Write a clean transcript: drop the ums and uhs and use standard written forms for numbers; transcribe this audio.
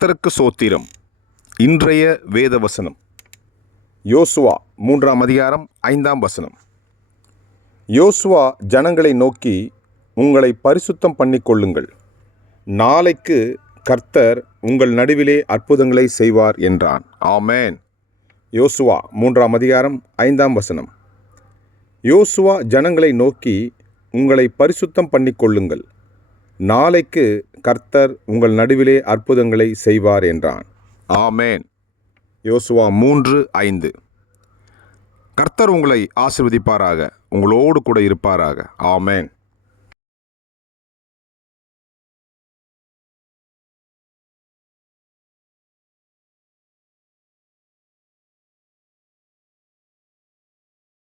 கர்த்தருக்கு சோத்திரம். இன்றைய வேத வசனம் யோசுவா 3ஆம் அதிகாரம் 5ஆம் வசனம். யோசுவா ஜனங்களை நோக்கி, உங்களை பரிசுத்தம் பண்ணிக்கொள்ளுங்கள், நாளைக்கு கர்த்தர் உங்கள் நடுவிலே அற்புதங்களை செய்வார் என்றான். ஆமேன். யோசுவா 3ஆம் அதிகாரம் 5ஆம் வசனம். யோசுவா ஜனங்களை நோக்கி, உங்களை பரிசுத்தம் பண்ணிக்கொள்ளுங்கள், நாளைக்கு கர்த்தர் உங்கள் நடுவிலே அற்புதங்களை செய்வார் என்றான். ஆமேன். யோசுவா 3:5. கர்த்தர் உங்களை ஆசீர்வதிப்பாராக, உங்களோடு கூட இருப்பாராக. ஆமேன்.